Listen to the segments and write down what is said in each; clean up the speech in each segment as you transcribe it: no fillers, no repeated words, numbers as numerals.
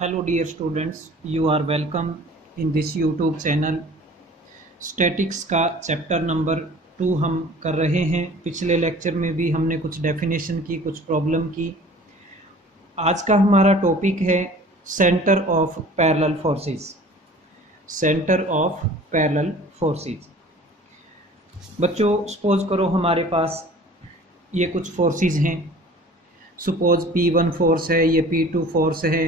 Hello dear students, you are welcome in this YouTube channel। Statics का chapter number 2 हम कर रहे हैं। पिछले लेक्चर में भी हमने कुछ डेफिनेशन की, कुछ प्रॉब्लम की। आज का हमारा टॉपिक है centre of parallel forces. Centre of parallel forces. बच्चों, सपोज करो हमारे पास ये कुछ फोर्सेस हैं। सपोज P1 फोर्स है, ये P2 फोर्स है,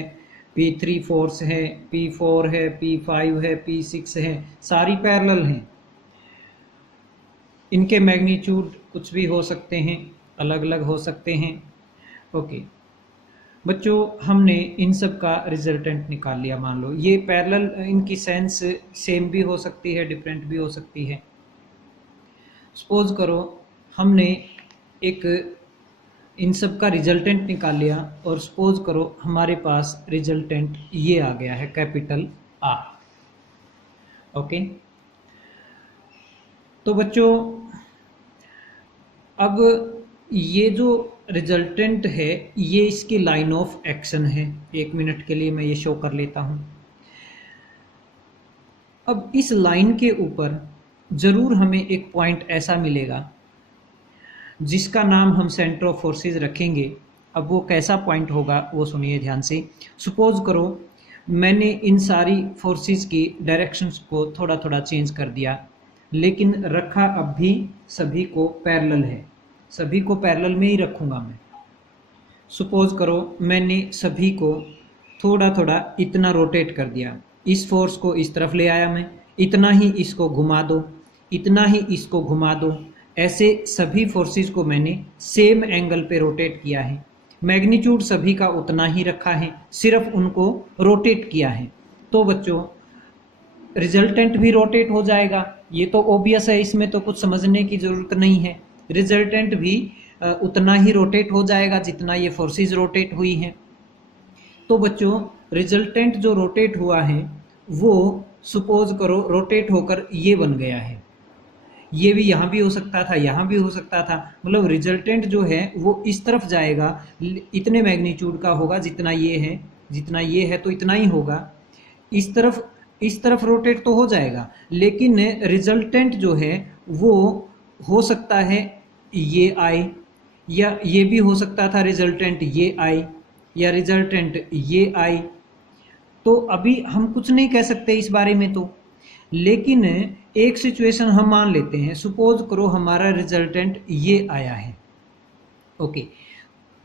P3 फोर्स है, P4 है, P5 है, P6 है, सारी पैरेलल हैं। इनके मैग्नीट्यूड कुछ भी हो सकते हैं, अलग अलग हो सकते हैं। ओके बच्चों, हमने इन सब का रिजल्टेंट निकाल लिया। मान लो ये पैरेलल, इनकी सेंस सेम भी हो सकती है, डिफरेंट भी हो सकती है। सपोज करो हमने एक इन सब का रिजल्टेंट निकाल लिया और सपोज करो हमारे पास रिजल्टेंट ये आ गया है, कैपिटल आर। ओके, तो बच्चों अब ये जो रिजल्टेंट है ये इसकी लाइन ऑफ एक्शन है। 1 मिनट के लिए मैं ये शो कर लेता हूं। अब इस लाइन के ऊपर जरूर हमें एक पॉइंट ऐसा मिलेगा जिसका नाम हम सेंटर ऑफ फोर्सेस रखेंगे। अब वो कैसा पॉइंट होगा वो सुनिए ध्यान से। सपोज करो मैंने इन सारी फोर्सेस की डायरेक्शंस को थोड़ा थोड़ा चेंज कर दिया, लेकिन रखा अब भी सभी को पैरेलल है। सभी को पैरेलल में ही रखूंगा मैं। सपोज करो मैंने सभी को थोड़ा थोड़ा इतना रोटेट कर दिया। इस फोर्स को इस तरफ ले आया मैं, इतना ही इसको घुमा दो, इतना ही इसको घुमा दो। ऐसे सभी फोर्सेस को मैंने सेम एंगल पे रोटेट किया है। मैग्नीट्यूड सभी का उतना ही रखा है, सिर्फ उनको रोटेट किया है। तो बच्चों रिजल्टेंट भी रोटेट हो जाएगा। ये तो ओबियस है, इसमें तो कुछ समझने की जरूरत नहीं है। रिजल्टेंट भी उतना ही रोटेट हो जाएगा जितना ये फोर्सेस रोटेट हुई हैं। तो बच्चों रिजल्टेंट जो रोटेट हुआ है वो सपोज करो रोटेट होकर ये बन गया है। ये भी यहाँ भी हो सकता था, यहाँ भी हो सकता था। मतलब रिजल्टेंट जो है वो इस तरफ जाएगा, इतने मैग्नीट्यूड का होगा जितना ये है। जितना ये है तो इतना ही होगा। इस तरफ रोटेट तो हो जाएगा, लेकिन रिजल्टेंट जो है वो हो सकता है ये आए, या ये भी हो सकता था रिजल्टेंट ये आए, या रिजल्टेंट ये आए। तो अभी हम कुछ नहीं कह सकते इस बारे में तो। लेकिन एक सिचुएशन हम मान लेते हैं। सपोज करो हमारा रिजल्टेंट ये आया है। ओके,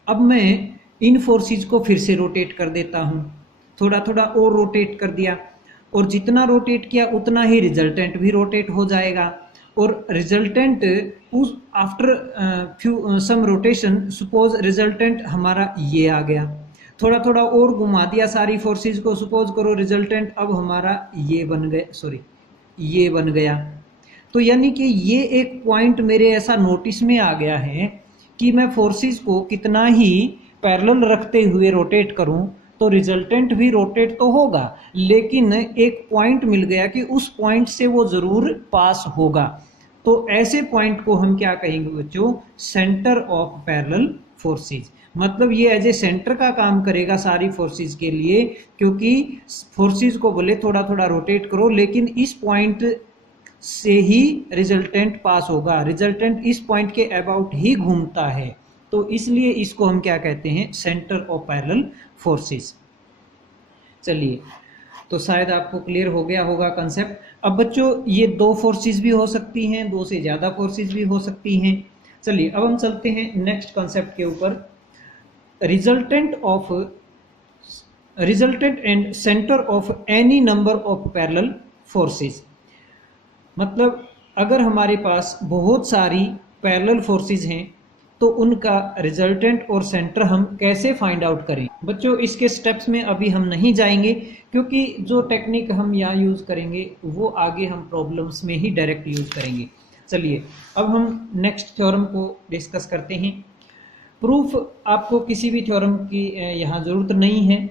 अब मैं इन फोर्सेस को फिर से रोटेट कर देता हूं। थोड़ा थोड़ा और रोटेट कर दिया, और जितना रोटेट किया उतना ही रिजल्टेंट भी रोटेट हो जाएगा। और रिजल्टेंट उस आफ्टर फ्यू सम रोटेशन, सपोज रिजल्टेंट हमारा ये आ गया। थोड़ा थोड़ा और घुमा दिया सारी फोर्सेस को। सपोज करो रिजल्टेंट अब हमारा ये बन गए, सॉरी ये बन गया। तो यानी कि ये एक पॉइंट मेरे ऐसा नोटिस में आ गया है कि मैं फोर्सेस को कितना ही पैरेलल रखते हुए रोटेट करूं तो रिजल्टेंट भी रोटेट तो होगा, लेकिन एक पॉइंट मिल गया कि उस पॉइंट से वो जरूर पास होगा। तो ऐसे पॉइंट को हम क्या कहेंगे बच्चों? Centre of parallel forces. मतलब ये एज ए सेंटर का काम करेगा सारी फोर्सेस के लिए, क्योंकि फोर्सेस को बोले थोड़ा थोड़ा रोटेट करो, लेकिन इस पॉइंट से ही रिजल्टेंट पास होगा। रिजल्टेंट इस पॉइंट के अबाउट ही घूमता है, तो इसलिए इसको हम क्या कहते हैं? Centre of parallel forces. चलिए, तो शायद आपको क्लियर हो गया होगा कंसेप्ट। अब बच्चों ये 2 फोर्सेस भी हो सकती हैं, 2 से ज्यादा फोर्सेस भी हो सकती हैं। चलिए अब हम चलते हैं नेक्स्ट कंसेप्ट के ऊपर। Resultant and centre of any number of parallel forces. मतलब अगर हमारे पास बहुत सारी पैरेलल फोर्सेस हैं तो उनका रिजल्टेंट और सेंटर हम कैसे फाइंड आउट करें? बच्चों इसके स्टेप्स में अभी हम नहीं जाएंगे, क्योंकि जो टेक्निक हम यहाँ यूज करेंगे वो आगे हम प्रॉब्लम्स में ही डायरेक्ट यूज करेंगे। चलिए अब हम नेक्स्ट थ्योरम को डिस्कस करते हैं। प्रूफ आपको किसी भी थ्योरम की यहाँ जरूरत नहीं है,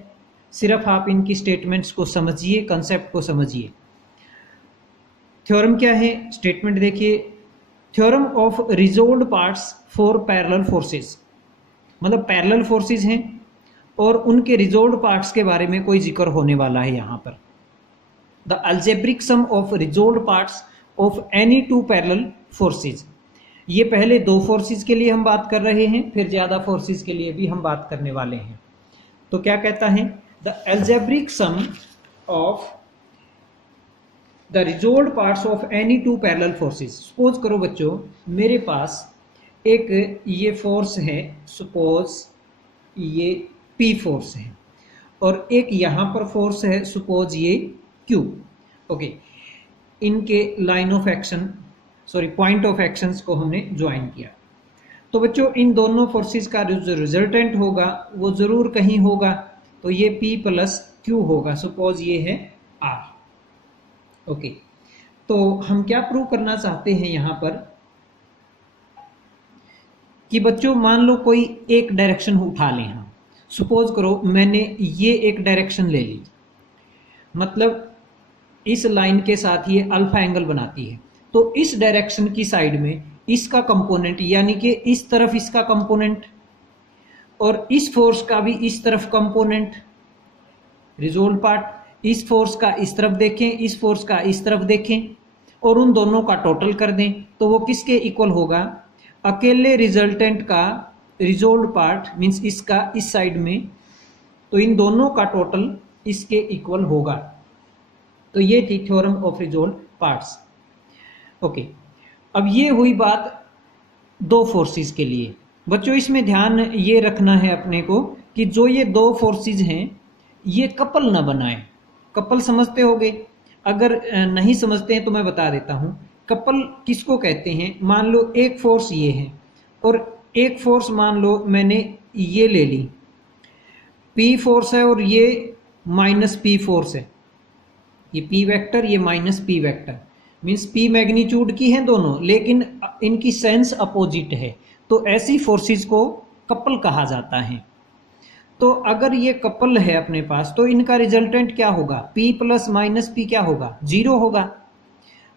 सिर्फ आप इनकी स्टेटमेंट्स को समझिए, कंसेप्ट को समझिए। थ्योरम क्या है? स्टेटमेंट देखिए, theorem of resolved parts for parallel forces. मतलब पैरेलल फोर्सेस हैं और उनके रिजोल्व पार्ट्स के बारे में कोई जिक्र होने वाला है यहाँ पर। The algebraic sum of resolve parts of any two parallel forces. ये पहले दो फोर्सेज के लिए हम बात कर रहे हैं, फिर ज़्यादा फोर्सेज के लिए भी हम बात करने वाले हैं। तो क्या कहता है, the algebraic sum of the resolve parts of any two parallel forces. Suppose करो बच्चों, मेरे पास एक ये फोर्स है, सपोज ये P फोर्स है, और एक यहाँ पर फोर्स है, सपोज ये Q। ओके, इनके line of action point of actions को हमने ज्वाइन किया। तो बच्चों इन दोनों फोर्सेस का जो रिजल्टेंट होगा वो ज़रूर कहीं होगा, तो ये P प्लस Q होगा। सपोज ये है R। ओके, तो हम क्या प्रूव करना चाहते हैं यहाँ पर कि बच्चों मान लो कोई एक डायरेक्शन उठा लें हम। सपोज करो मैंने ये एक डायरेक्शन ले ली, मतलब इस लाइन के साथ ये अल्फा एंगल बनाती है, तो इस डायरेक्शन की साइड में इसका कंपोनेंट यानी कि इस तरफ इसका कंपोनेंट और इस फोर्स का भी इस तरफ कंपोनेंट रिजोल्व पार्ट, इस फोर्स का इस तरफ देखें, इस फोर्स का इस तरफ देखें और उन दोनों का टोटल कर दें, तो वो किसके इक्वल होगा, अकेले रिजल्टेंट का रिजोल्व पार्ट मीन्स इसका इस साइड में, तो इन दोनों का टोटल इसके इक्वल होगा। तो ये थी theorem of resolve parts. Okay, अब ये हुई बात दो फोर्सेस के लिए। बच्चों इसमें ध्यान ये रखना है अपने को कि जो ये दो फोर्सेस हैं ये कपल ना बनाए। कपल समझते होगे, अगर नहीं समझते हैं तो मैं बता देता हूँ। कपल किसको कहते हैं, मान लो एक फोर्स ये है और एक फोर्स मान लो मैंने ये ले ली, P फोर्स है और ये माइनस P फोर्स है, ये P वेक्टर ये minus P vector, means P magnitude की हैं दोनों लेकिन इनकी सेंस अपोजिट है, तो ऐसी फोर्सेस को कपल कहा जाता है। तो अगर ये कपल है अपने पास तो इनका रिजल्टेंट क्या होगा, P प्लस माइनस P क्या होगा, 0 होगा।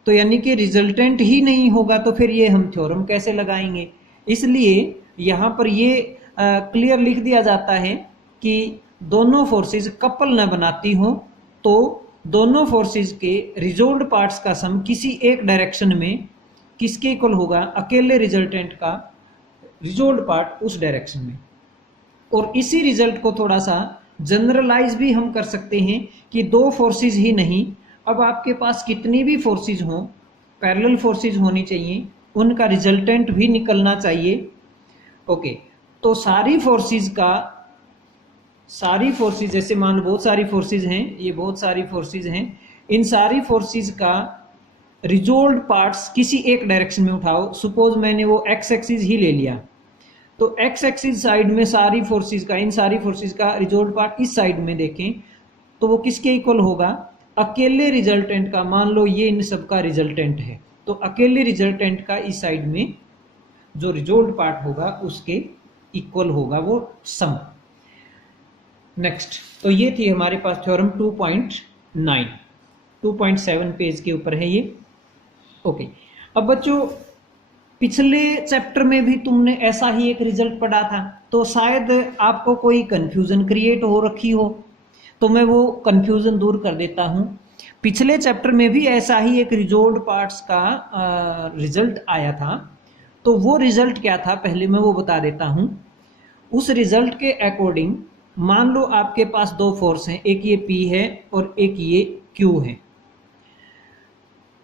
तो यानी कि रिजल्टेंट ही नहीं होगा, तो फिर ये हम थ्योरम कैसे लगाएंगे। इसलिए यहाँ पर ये क्लियर लिख दिया जाता है कि दोनों फोर्सेस कपल न बनाती हो तो दोनों फोर्सेस के रिजोल्व पार्ट्स का सम किसी एक डायरेक्शन में किसके इक्वल होगा, अकेले रिजल्टेंट का रिजोल्व पार्ट उस डायरेक्शन में। और इसी रिजल्ट को थोड़ा सा जनरलाइज भी हम कर सकते हैं कि दो फोर्सेस ही नहीं, अब आपके पास कितनी भी फोर्सेस हों, पैरेलल फोर्सेस होनी चाहिए, उनका रिजल्टेंट भी निकलना चाहिए। ओके, तो सारी फोर्सेस जैसे मान लो बहुत सारी फोर्सेस हैं, ये बहुत सारी फोर्सेस हैं, इन सारी फोर्सेस का रिजोल्व पार्ट्स किसी एक डायरेक्शन में उठाओ। सपोज मैंने वो एक्स एक्सिस ही ले लिया, तो एक्स एक्सिस साइड में सारी फोर्सेस का, इन सारी फोर्सेस का रिजोल्व पार्ट इस साइड में देखें तो वो किसके इक्वल होगा, अकेले रिजल्टेंट का। मान लो ये इन सब का रिजल्टेंट है, तो अकेले रिजल्टेंट का इस साइड में जो रिजोल्व पार्ट होगा उसके इक्वल होगा वो सम। नेक्स्ट, तो ये थी हमारे पास थ्योरम 2.9, 2.7 पेज के ऊपर है ये। ओके, अब बच्चों पिछले चैप्टर में भी तुमने ऐसा ही एक रिजल्ट पढ़ा था, तो शायद आपको कोई कंफ्यूजन क्रिएट हो रखी हो, तो मैं वो कंफ्यूजन दूर कर देता हूँ। पिछले चैप्टर में भी ऐसा ही एक रिजोल्व पार्ट्स का रिजल्ट आया था, तो वो रिजल्ट क्या था पहले मैं वो बता देता हूँ। उस रिजल्ट के अकॉर्डिंग मान लो आपके पास दो फोर्स हैं, एक ये P है और एक ये Q है,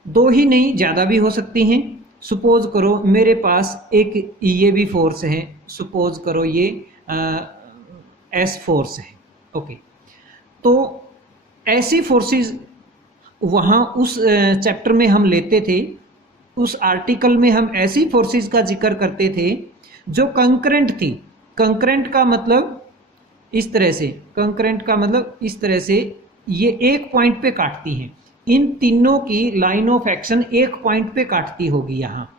दो ही नहीं ज़्यादा भी हो सकती हैं। सपोज करो मेरे पास एक ये भी फोर्स है, सपोज करो ये S फोर्स है। ओके, तो ऐसी फोर्सेस वहाँ उस चैप्टर में हम लेते थे, उस आर्टिकल में हम ऐसी फोर्सेस का जिक्र करते थे जो कंकरेंट थी। कंकरेंट का मतलब इस तरह से, कंकरेंट का मतलब इस तरह से ये एक पॉइंट पे काटती हैं। इन तीनों की लाइन ऑफ एक्शन एक पॉइंट पे काटती होगी। यहाँ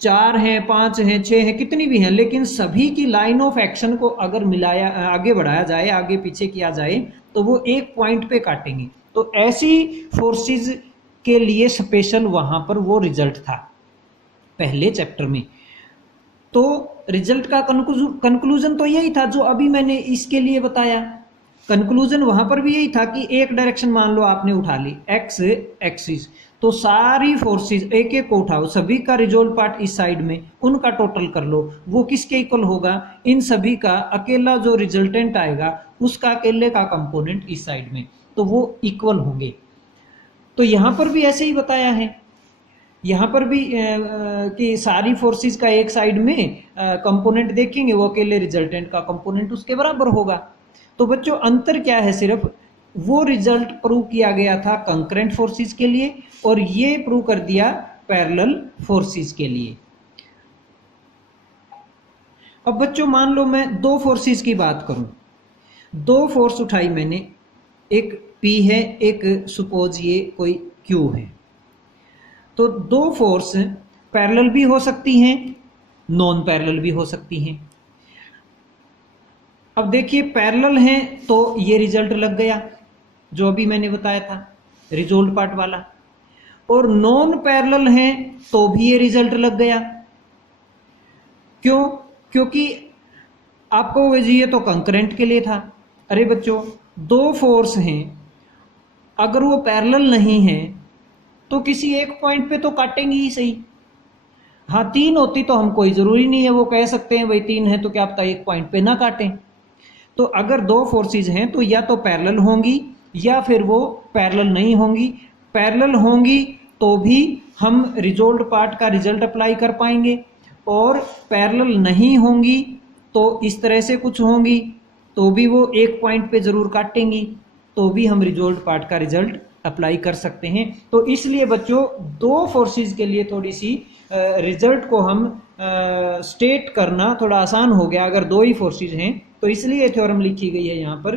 4 हैं, 5 हैं, 6 हैं, कितनी भी हैं, लेकिन सभी की लाइन ऑफ एक्शन को अगर मिलाया, आगे बढ़ाया जाए, आगे पीछे किया जाए तो वो एक पॉइंट पे काटेंगे। तो ऐसी फोर्सेस के लिए स्पेशल वहाँ पर वो रिजल्ट था पहले चैप्टर में। तो रिजल्ट का कंक्लूजन तो यही था जो अभी मैंने इसके लिए बताया। कंक्लूजन वहां पर भी यही था कि एक डायरेक्शन मान लो आपने उठा ली एक्स एक्सिस, तो सारी फोर्सेस एक एक को उठाओ, सभी का रिजोल्व पार्ट इस साइड में, उनका टोटल कर लो, वो किसके इक्वल होगा, इन सभी का अकेला जो रिजल्टेंट आएगा उसका अकेले का कंपोनेंट इस साइड में, तो वो इक्वल होंगे। तो यहां पर भी ऐसे ही बताया है, यहाँ पर भी कि सारी फोर्सेस का एक साइड में कंपोनेंट देखेंगे, वो अकेले रिजल्टेंट का कंपोनेंट उसके बराबर होगा। तो बच्चों अंतर क्या है, सिर्फ वो रिजल्ट प्रूव किया गया था कंकरेंट फोर्सेस के लिए और ये प्रूव कर दिया पैरेलल फोर्सेस के लिए। अब बच्चों मान लो मैं दो फोर्सेस की बात करूं, दो फोर्स उठाई मैंने, एक P है, एक सपोज ये कोई Q है, तो दो फोर्स पैरेलल भी हो सकती हैं, नॉन पैरेलल भी हो सकती हैं। अब देखिए पैरेलल हैं तो ये रिजल्ट लग गया जो अभी मैंने बताया था रिजोल्व पार्ट वाला, और नॉन पैरेलल हैं तो भी ये रिजल्ट लग गया। क्यों? क्योंकि आपको ये तो कंकरेंट के लिए था। अरे बच्चों दो फोर्स हैं, अगर वो पैरेलल नहीं है तो किसी एक पॉइंट पे तो काटेंगे ही सही। हाँ तीन होती तो हम कोई जरूरी नहीं है वो कह सकते हैं भाई तीन है तो क्या पता एक पॉइंट पे ना काटें। तो अगर दो फोर्सेस हैं तो या तो पैरेलल होंगी या फिर वो पैरेलल नहीं होंगी। पैरेलल होंगी तो भी हम रिजोल्व पार्ट का रिजल्ट अप्लाई कर पाएंगे, और पैरेलल नहीं होंगी तो इस तरह से कुछ होंगी तो भी वो एक पॉइंट पे जरूर काटेंगी, तो भी हम रिजोल्व पार्ट का रिजल्ट अप्लाई कर सकते हैं। तो इसलिए बच्चों दो फोर्सेस के लिए थोड़ी सी रिजल्ट को हम स्टेट करना थोड़ा आसान हो गया अगर दो ही फोर्सेस हैं, तो इसलिए थ्योरम लिखी गई है यहाँ पर,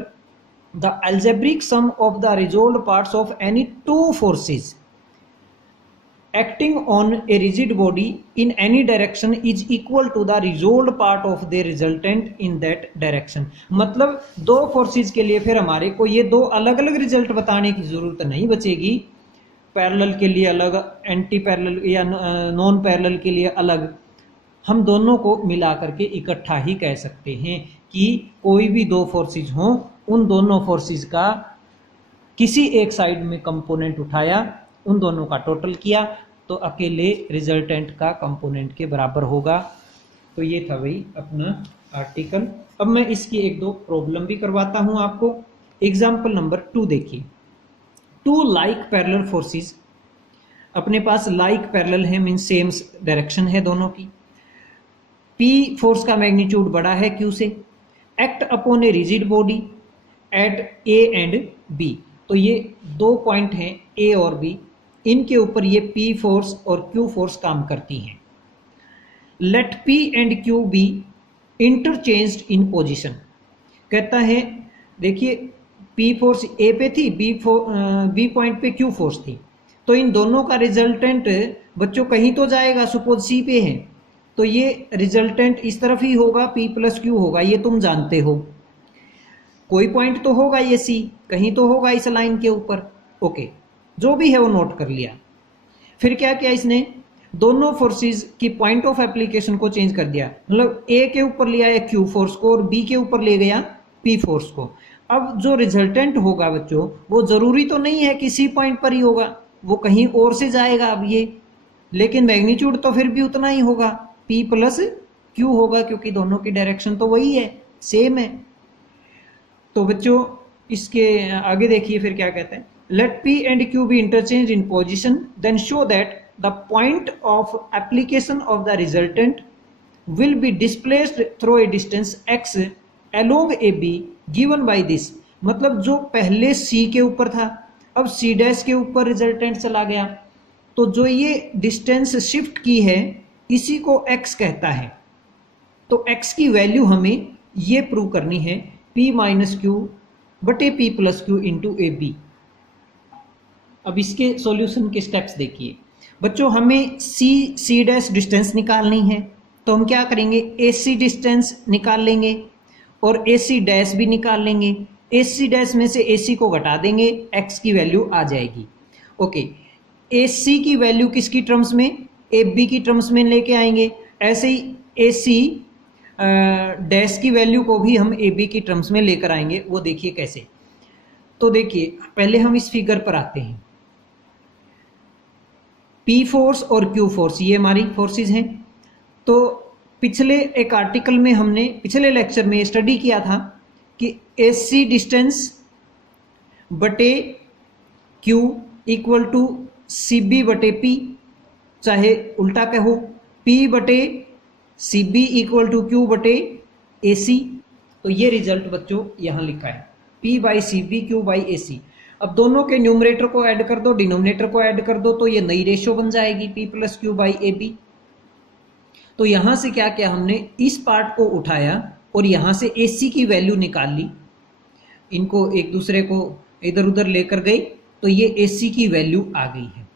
the algebraic sum of the resolve parts of any two forces acting on a rigid body in any direction is equal to the resolve part of the resultant in that direction. मतलब दो forces के लिए फिर हमारे को ये दो अलग अलग रिजल्ट बताने की जरूरत नहीं बचेगी, पैरेलल के लिए अलग, एंटी पैरेलल या नॉन पैरेलल के लिए अलग, हम दोनों को मिला करके इकट्ठा ही कह सकते हैं कि कोई भी दो फोर्सेस हों, उन दोनों फोर्सेस का किसी एक साइड में कंपोनेंट उठाया, उन दोनों का टोटल किया तो अकेले रिजल्टेंट का कंपोनेंट के बराबर होगा। तो ये था भाई अपना आर्टिकल। अब मैं इसकी एक दो प्रॉब्लम भी करवाता हूं आपको। एग्जाम्पल नंबर 2 देखिए, टू लाइक पैरेलल फोर्सेस, अपने पास लाइक पैरेलल है मीन सेम डायरेक्शन है दोनों की, P फोर्स का मैग्नीट्यूड बड़ा है Q से, act upon A rigid body at A and B। तो ये दो पॉइंट हैं A और B, इनके ऊपर ये P फोर्स और Q फोर्स काम करती हैं। Let P and Q be interchanged in position. कहता है देखिए P फोर्स A पे थी, B पॉइंट पे Q फोर्स थी, तो इन दोनों का रिजल्टेंट बच्चों कहीं तो जाएगा, सपोज C पे है तो ये रिजल्टेंट इस तरफ ही होगा, P प्लस Q होगा, ये तुम जानते हो। कोई पॉइंट तो होगा ये C, कहीं तो होगा इस लाइन के ऊपर। ओके, जो भी है वो नोट कर लिया। फिर क्या किया इसने, दोनों फोर्सेस की पॉइंट ऑफ एप्लीकेशन को चेंज कर दिया, मतलब A के ऊपर लिया है Q फोर्स को और B के ऊपर ले गया P फोर्स को। अब जो रिजल्टेंट होगा बच्चों वो जरूरी तो नहीं है कि C पॉइंट पर ही होगा, वो कहीं और से जाएगा अब ये, लेकिन मैग्नीट्यूड तो फिर भी उतना ही होगा, P प्लस Q होगा, क्योंकि दोनों की डायरेक्शन तो वही है, सेम है। तो बच्चों इसके आगे देखिए फिर क्या कहते हैं, let P and Q be interchange in position then show that the point of application of the resultant will be displaced through a distance x along AB given by this। मतलब जो पहले C के ऊपर था अब C dash के ऊपर resultant चला गया, तो जो ये डिस्टेंस शिफ्ट की है इसी को x कहता है। तो x की वैल्यू हमें ये प्रूव करनी है P माइनस Q बटे P plus Q into AB। अब इसके सॉल्यूशन के स्टेप्स देखिए बच्चों, हमें C डैश डिस्टेंस निकालनी है, तो हम क्या करेंगे, AC डिस्टेंस निकाल लेंगे और AC डैश भी निकाल लेंगे। AC डैश में से AC को घटा देंगे, x की वैल्यू आ जाएगी। ओके, AC की वैल्यू किसकी टर्म्स में, AB की टर्म्स में लेके आएंगे। ऐसे ही AC डैश की वैल्यू को भी हम ए बी की टर्म्स में लेकर आएंगे, वो देखिए कैसे। तो देखिए पहले हम इस फिगर पर आते हैं। पी फोर्स और क्यू फोर्स ये हमारी फोर्सेस हैं। तो पिछले एक आर्टिकल में हमने पिछले लेक्चर में स्टडी किया था कि एसी डिस्टेंस बटे Q equal to C B बटे पी, चाहे उल्टा कहो पी बटे C B equal to Q बटे ए सी। तो ये रिजल्ट बच्चों यहाँ लिखा है P by C B Q by A C. अब दोनों के न्यूमरेटर को ऐड कर दो, डिनोमिनेटर को ऐड कर दो, तो ये नई रेशो बन जाएगी P plus Q by A B. तो यहाँ से क्या किया हमने, इस पार्ट को उठाया और यहाँ से ए सी की वैल्यू निकाल ली, इनको एक दूसरे को इधर उधर लेकर गए तो ये ए सी की वैल्यू आ गई है।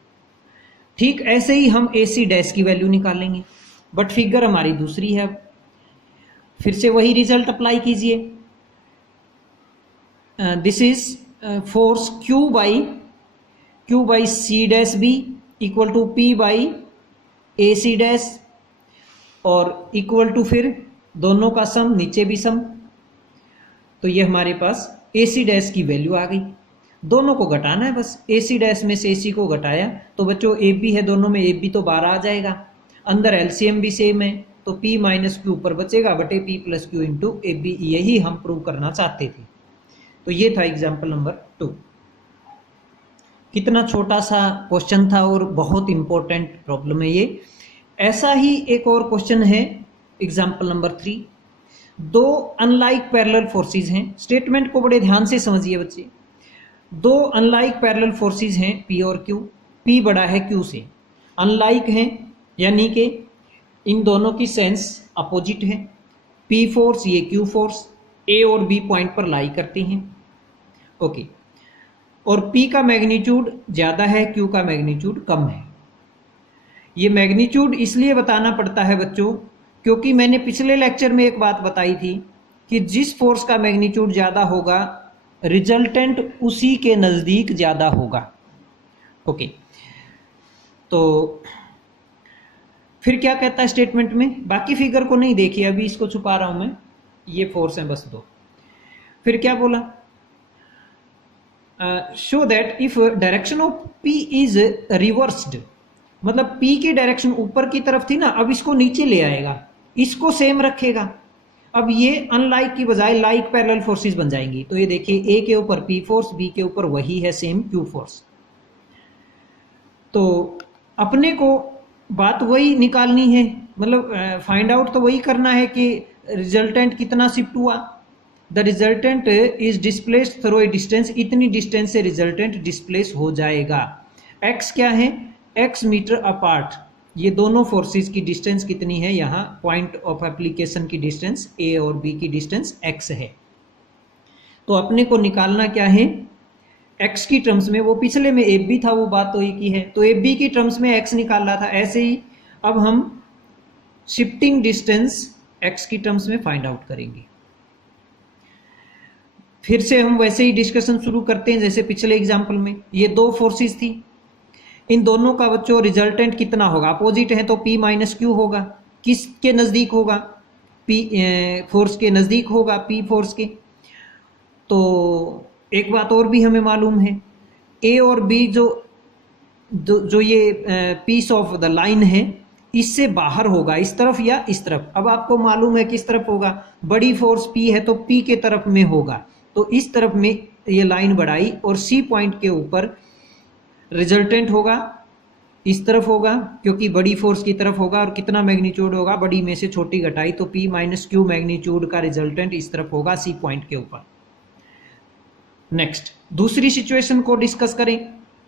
ठीक ऐसे ही हम ए सी डैश की वैल्यू निकालेंगे, बट फिगर हमारी दूसरी है। फिर से वही रिजल्ट अप्लाई कीजिए। This is force Q by C dash B equal to P by A C dash और इक्वल टू फिर दोनों का सम, नीचे भी सम। तो ये हमारे पास ए सी डैश की वैल्यू आ गई। दोनों को घटाना है बस, ए सी डैश में से ए सी को घटाया तो बच्चों ए बी है, दोनों में ए बी तो 12 आ जाएगा। अंदर एलसीएम भी सेम है तो P माइनस क्यू ऊपर बचेगा बटे P plus Q into A B. यही हम प्रूव करना चाहते थे। तो ये था एग्जाम्पल नंबर 2। कितना छोटा सा क्वेश्चन था और बहुत इंपॉर्टेंट प्रॉब्लम है ये। ऐसा ही एक और क्वेश्चन है एग्जाम्पल नंबर 3। दो अनलाइक पैरेलल फोर्सेस हैं। स्टेटमेंट को बड़े ध्यान से समझिए बच्चे। दो अनलाइक पैरेलल फोर्सेस हैं P और Q। P बड़ा है Q से, अनलाइक हैं यानी कि इन दोनों की सेंस अपोजिट है। P फोर्स ये Q फोर्स A और B पॉइंट पर लाई करती हैं। ओके, और P का मैग्नीट्यूड ज़्यादा है, Q का मैग्नीट्यूड कम है। ये मैग्नीट्यूड इसलिए बताना पड़ता है बच्चों क्योंकि मैंने पिछले लेक्चर में एक बात बताई थी कि जिस फोर्स का मैग्नीट्यूड ज़्यादा होगा रिजल्टेंट उसी के नज़दीक ज़्यादा होगा। ओके, तो फिर क्या कहता है स्टेटमेंट में, बाकी फिगर को नहीं देखिए, अभी इसको छुपा रहा हूं मैं, ये फोर्स है बस दो। फिर क्या बोला, show that if direction of P is reversed, मतलब P की डायरेक्शन ऊपर की तरफ थी ना, अब इसको नीचे ले आएगा, इसको सेम रखेगा। अब ये अनलाइक की बजाय लाइक पैरेलल फोर्सेस बन जाएंगी। तो ये देखिए A के ऊपर P फोर्स, B के ऊपर वही है सेम Q फोर्स। तो अपने को बात वही निकालनी है, मतलब फाइंड आउट तो वही करना है कि रिजल्टेंट कितना शिफ्ट हुआ। The resultant is displaced through a distance, इतनी डिस्टेंस से रिजल्टेंट डिस्प्लेस हो जाएगा। x क्या है, x मीटर अपार्ट। ये दोनों फोर्सेस की डिस्टेंस कितनी है, यहाँ पॉइंट ऑफ एप्लीकेशन की डिस्टेंस A और B की डिस्टेंस x है। तो अपने को निकालना क्या है, x की टर्म्स में, वो पिछले में AB था वो बात तो एक ही है, तो AB की टर्म्स में x निकालना था। ऐसे ही अब हम शिफ्टिंग डिस्टेंस x की टर्म्स में फाइंड आउट करेंगे। फिर से हम वैसे ही डिस्कशन शुरू करते हैं जैसे पिछले एग्जाम्पल में। ये दो फोर्सेस थी, इन दोनों का बच्चों रिजल्टेंट कितना होगा, अपोजिट है तो P माइनस क्यू होगा। किसके नज़दीक होगा, P फोर्स के नज़दीक होगा, P फोर्स के। तो एक बात और भी हमें मालूम है, A और B जो ये पीस ऑफ द लाइन है इससे बाहर होगा, इस तरफ या इस तरफ। अब आपको मालूम है किस तरफ होगा, बड़ी फोर्स P है तो P के तरफ में होगा, तो इस तरफ में ये लाइन बढ़ाई और C पॉइंट के ऊपर रिजल्टेंट होगा इस तरफ होगा क्योंकि बड़ी फोर्स की तरफ होगा। और कितना मैग्नीट्यूड होगा, बड़ी में से छोटी घटाई तो P माइनस क्यू मैग्नीट्यूड का रिजल्टेंट इस तरफ होगा C पॉइंट के ऊपर। नेक्स्ट दूसरी सिचुएशन को डिस्कस करें।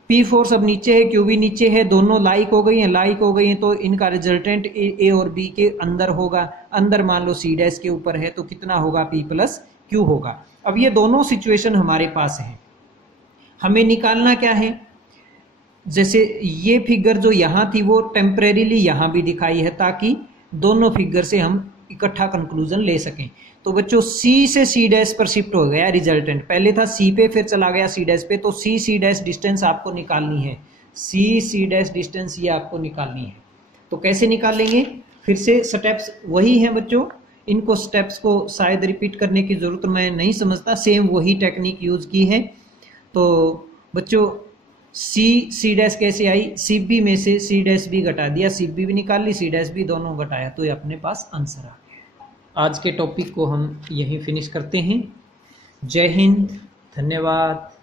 P फोर्स अब नीचे है, Q भी नीचे है, दोनों लाइक हो गई हैं, तो इनका रिजल्टेंट A और B के अंदर होगा। अंदर मान लो C डैश के ऊपर है तो कितना होगा, P प्लस Q होगा। अब ये दोनों सिचुएशन हमारे पास है, हमें निकालना क्या है। जैसे ये फिगर जो यहाँ थी वो टेम्परेरीली यहाँ भी दिखाई है ताकि दोनों फिगर से हम इकट्ठा कंक्लूजन ले सकें। तो बच्चों C से C डैश पर शिफ्ट हो गया रिजल्टेंट, पहले था C पे फिर चला गया C डैश पे, तो C डैश डिस्टेंस आपको निकालनी है, C डैश डिस्टेंस ये आपको निकालनी है। तो कैसे निकालेंगे, फिर से स्टेप्स वही हैं बच्चों। इनको स्टेप्स को शायद रिपीट करने की ज़रूरत मैं नहीं समझता, सेम वही टेक्निक यूज़ की है। तो बच्चों सी डैश कैसे आई, सी बी में से सी डैश भी घटा दिया, सी बी भी निकाल ली, सी डैश भी, दोनों घटाया, तो ये अपने पास आंसर आ गया। आज के टॉपिक को हम यहीं फिनिश करते हैं। जय हिंद, धन्यवाद।